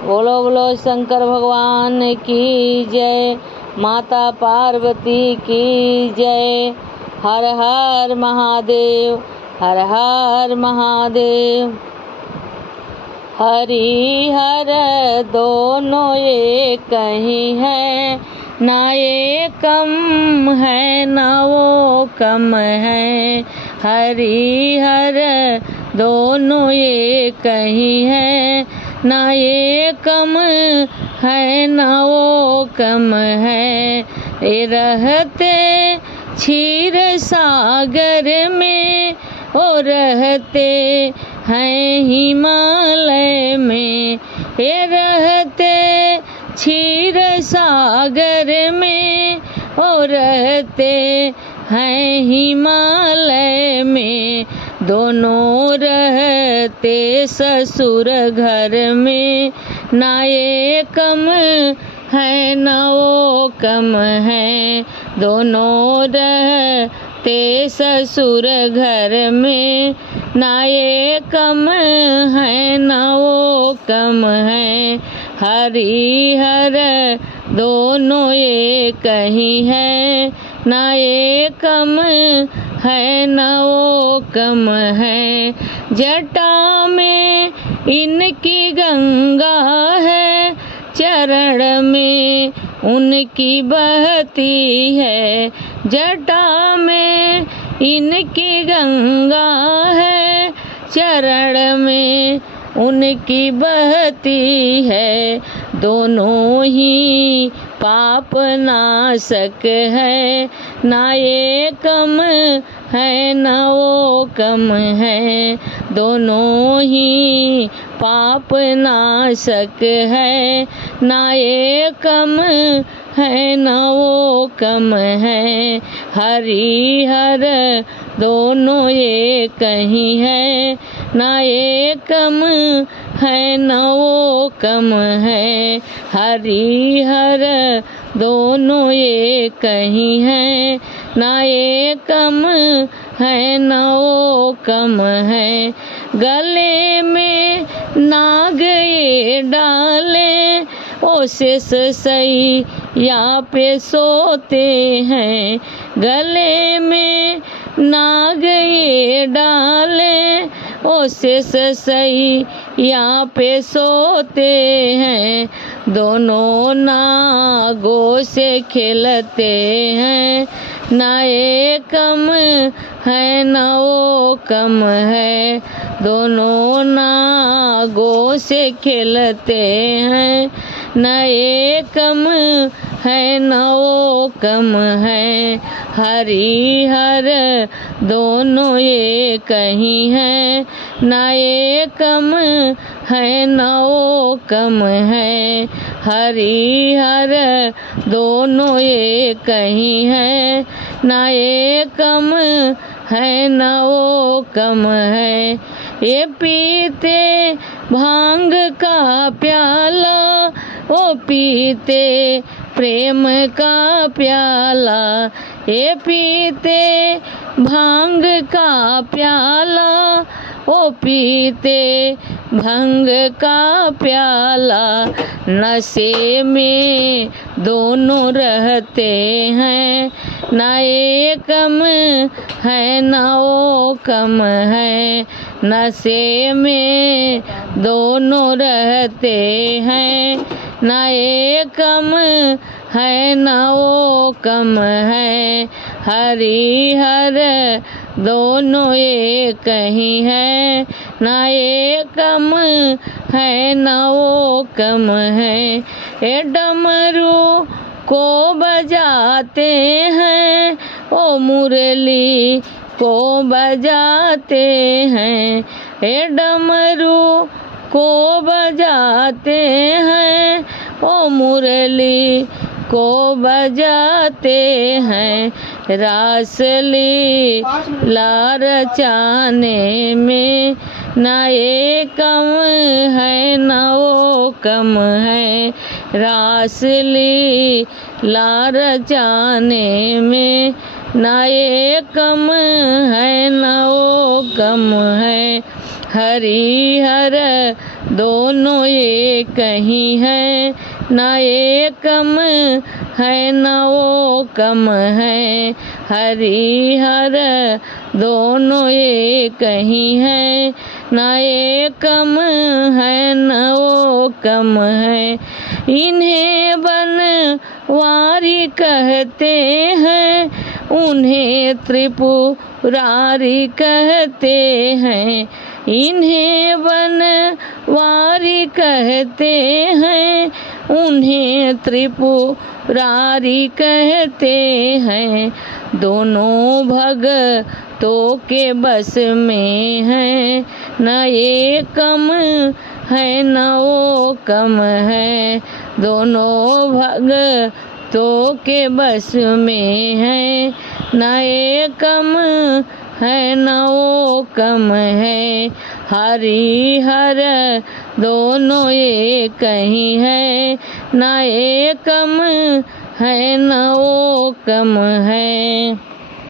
बोलो बोलो शंकर भगवान की जय, माता पार्वती की जय। हर हर महादेव, हर हर महादेव। हरि हर दोनों एक ही है, ना ये कम है ना वो कम है। हरि हर दोनों एक ही है, ना ये कम है ना वो कम है। ये रहते क्षीर सागर में, ओ रहते हैं हिमालय में। ये रहते क्षीर सागर में, ओ रहते हैं हिमालय में। दोनों रहते ससुर घर में, ना ये कम है ना वो कम है। दोनों रहते ससुर घर में, ना ये कम है ना वो कम है। हरि हर दोनों एक ही है, ना ये कम है ना वो कम है। जटा में इनकी गंगा है, चरण में उनकी बहती है। जटा में इनकी गंगा है, चरण में उनकी बहती है। दोनों ही पाप नाशक है, ना ये कम है ना वो कम है। दोनों ही पाप नाशक है, ना ये कम है ना वो कम है। हरि हर दोनों एक ही है, ना ये कम है ना वो कम है। हरि हर दोनों एक ही है, ना ये कम है ना वो कम है। गले में नाग ये डाले, ओ शेष सैया पे सोते हैं। गले में नाग ये डाले, ओ शेष सैया पे सोते हैं। दोनों नागों से खेलते हैं, ना ये कम है ना वो कम है। दोनों नागों से खेलते हैं, ना ये कम है ना वो कम है। हरि हर दोनों एक ही है, ना ये कम है ना वो कम है। हरि हर दोनों एक ही है, ना ये कम है ना वो कम है। ये पीते भांग का प्याला, ओ पीते प्रेम का प्याला। ये पीते भांग का प्याला, ओ पीते भंग का प्याला। नशे में दोनों रहते हैं, ना ये कम है ना वो कम है। नशे में दोनों रहते हैं, ना ये कम है ना वो कम है। हरि हर दोनों एक ही है, ना ये कम है ना वो कम है। ये डमरू को बजाते हैं, ओ मुरली को बजाते हैं। ये डमरू को बजाते हैं, ओ मुरली को बजाते हैं। रासली लार रचाने में, ना ये कम है ना वो कम है। रासली लार रचाने में, ना ये कम है ना वो कम है। हरि हर दोनों एक ही है, ना ये कम है ना वो कम है। हरि हर दोनों एक ही है, ना ये कम है ना वो कम है। इन्हें बनवारी कहते हैं, उन्हें त्रिपुरारी कहते हैं। इन्हें बनवारी कहते हैं, उन्हें त्रिपुरारी कहते हैं। दोनों भगतों के बस में है, न ये कम है न वो कम है। दोनों भगतों के बस में है, न ये कम है न वो कम है। हरि हर दोनों एक ही है, न ये कम है न वो कम है।